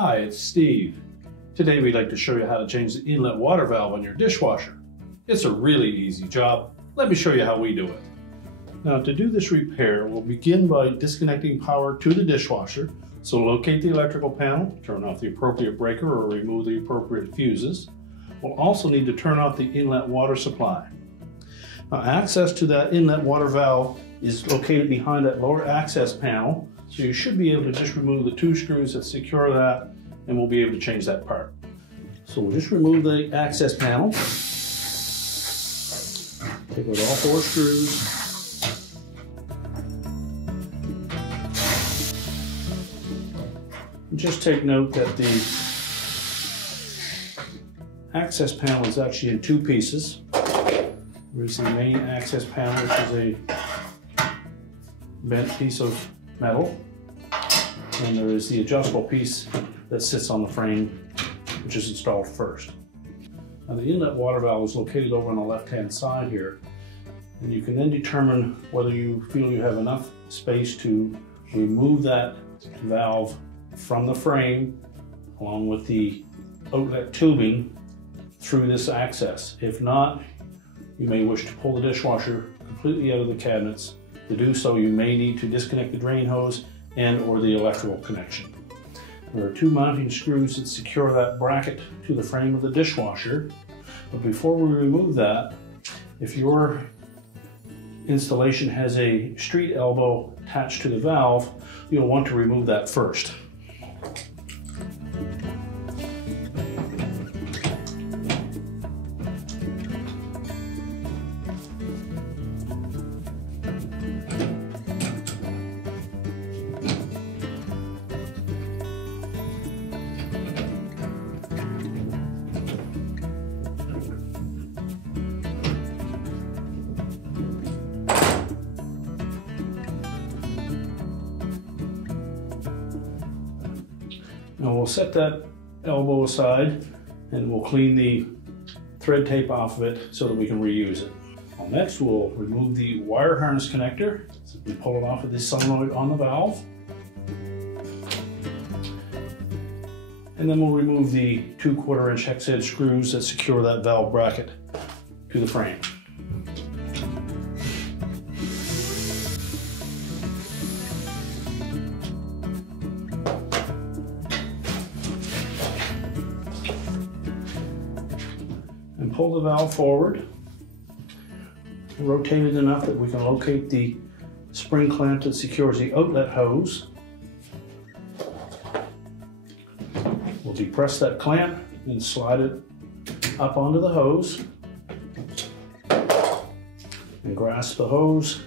Hi, it's Steve. Today we'd like to show you how to change the inlet water valve on your dishwasher. It's a really easy job. Let me show you how we do it. Now to do this repair, we'll begin by disconnecting power to the dishwasher. So locate the electrical panel, turn off the appropriate breaker or remove the appropriate fuses. We'll also need to turn off the inlet water supply. Now access to that inlet water valve is located behind that lower access panel. So you should be able to just remove the 2 screws that secure that, and we'll be able to change that part. So we'll just remove the access panel. Take out all 4 screws. And just take note that the access panel is actually in 2 pieces. There's the main access panel, which is a bent piece of metal, and there is the adjustable piece that sits on the frame, which is installed first. Now the inlet water valve is located over on the left-hand side here, and you can then determine whether you feel you have enough space to remove that valve from the frame along with the outlet tubing through this access. If not, you may wish to pull the dishwasher completely out of the cabinets. To do so, you may need to disconnect the drain hose and or the electrical connection. There are 2 mounting screws that secure that bracket to the frame of the dishwasher. But before we remove that, if your installation has a street elbow attached to the valve, you'll want to remove that first. Now we'll set that elbow aside and we'll clean the thread tape off of it so that we can reuse it. Well, next we'll remove the wire harness connector. Simply pull it off of the solenoid on the valve. And then we'll remove the 2 1/4" hex head screws that secure that valve bracket to the frame. And pull the valve forward, rotate it enough that we can locate the spring clamp that secures the outlet hose. We'll depress that clamp and slide it up onto the hose and grasp the hose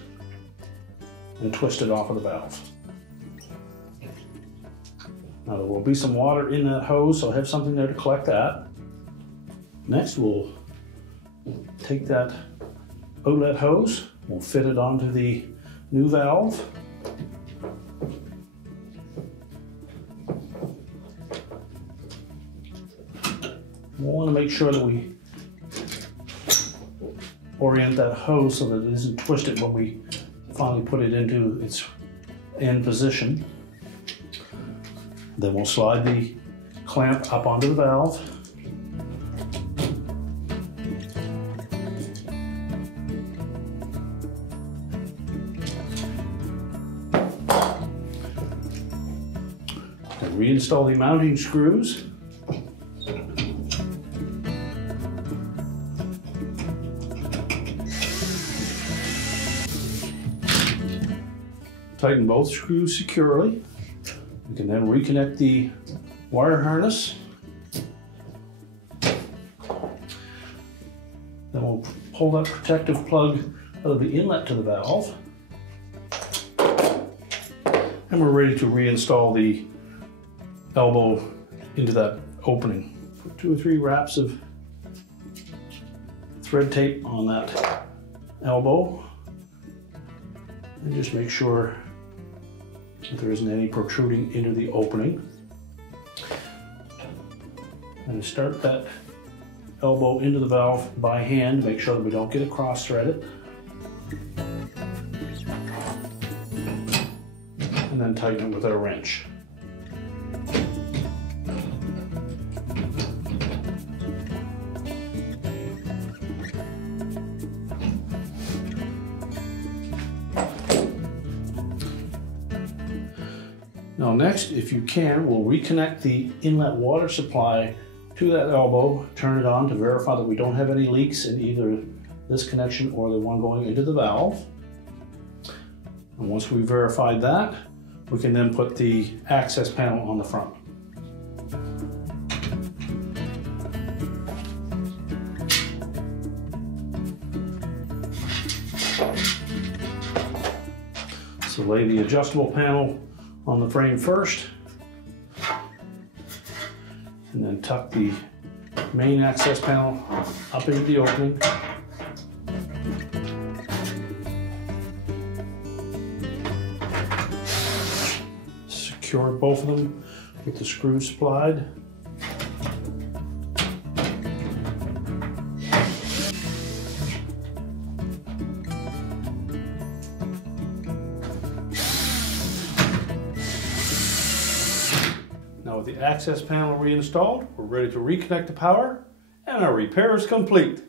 and twist it off of the valve. Now there will be some water in that hose, so have something there to collect that. Next, we'll take that outlet hose, we'll fit it onto the new valve. We'll want to make sure that we orient that hose so that it isn't twisted when we finally put it into its end position. Then we'll slide the clamp up onto the valve. Reinstall the mounting screws. Tighten both screws securely. We can then reconnect the wire harness. Then we'll pull that protective plug out of the inlet to the valve. And we're ready to reinstall the elbow into that opening. Put 2 or 3 wraps of thread tape on that elbow and just make sure that there isn't any protruding into the opening. And start that elbow into the valve by hand, make sure that we don't get it cross-threaded. And then tighten it with our wrench. Now next, if you can, we'll reconnect the inlet water supply to that elbow, turn it on to verify that we don't have any leaks in either this connection or the one going into the valve. And once we've verified that, we can then put the access panel on the front. So lay the adjustable panel on the frame first, and then tuck the main access panel up into the opening. Secure both of them with the screws supplied. Now with the access panel reinstalled, we're ready to reconnect the power, and our repair is complete.